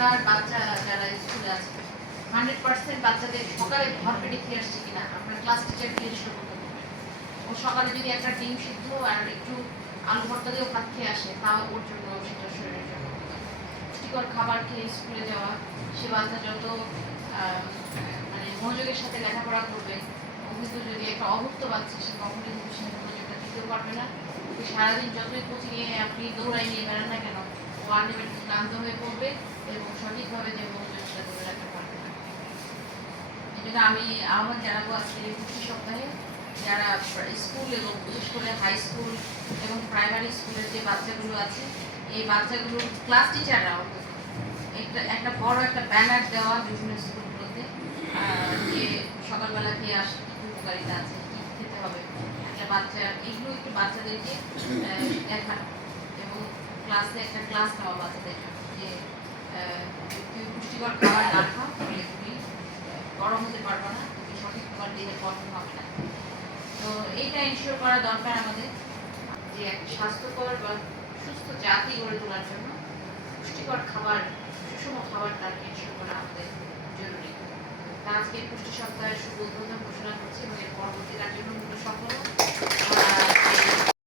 আপনার বাচ্চা যারা স্কুলে আছে 100% বাচ্চাদের সকালে ঘর পেটে খেয়ে আসছে কিনা আপনার ক্লাস টিচার জিজ্ঞেস করতে হবে। ও সকালে যদি একটা ডিম সিদ্ধ আর একটু আলু ভর্তা দিয়েও ভাত খেয়ে আসে তাও ওর জন্য সেটা শরীরের জন্য পুষ্টিকর খাবার খেয়ে স্কুলে যাওয়া, সে বাচ্চা যত মানে মনোযোগের সাথে লেখাপড়া করবে, ও কিন্তু যদি একটা অভুক্ত বাচ্চা সে কখনোই কিন্তু সে মনোযোগটা দিতেও পারবে না। সারাদিন যতই কোচিংয়ে আপনি দৌড়াই নিয়ে বেড়ান না কেন, ও আলটিমেটলি ক্লান্ত হয়ে পড়বে এবং সঠিকভাবে যে মনোযোগটা ধরে রাখতে পারবে না। এই জন্য আমি আহ্বান জানাবো আজকের এই পুষ্টি সপ্তাহে যারা স্কুল এবং বিশেষ করে হাই স্কুল এবং প্রাইমারি স্কুলের যে বাচ্চাগুলো আছে, এই বাচ্চাগুলোর ক্লাস টিচাররাও একটা বড় একটা ব্যানার দেওয়া বিভিন্ন স্কুলগুলোতে যে সকালবেলা খেয়ে আসলে কি উপকারিতা আছে, কি খেতে হবে একটা বাচ্চা, এগুলো একটু বাচ্চাদেরকে দেখানো এবং ক্লাসে একটা ক্লাস নেওয়া বাচ্চাদের যে তুমি পুষ্টিকর খাবার না খাও তাহলে তুমি বড় হতে পারবো না, তুমি সঠিক খাবার দিলে গঠন হবে না। তো এইটা ইনশিওর করা দরকার আমাদের যে একটা স্বাস্থ্যকর বা সুস্থ জাতি গড়ে তোলার জন্য পুষ্টিকর খাবার, সুষম খাবার তাকে ইনশিওর করা আমাদের জরুরি। আজকে পুষ্টি সপ্তাহের শুভ উদ্বোধন ঘোষণা করছি এবং এর পরবর্তী কার্যক্রমগুলো সফল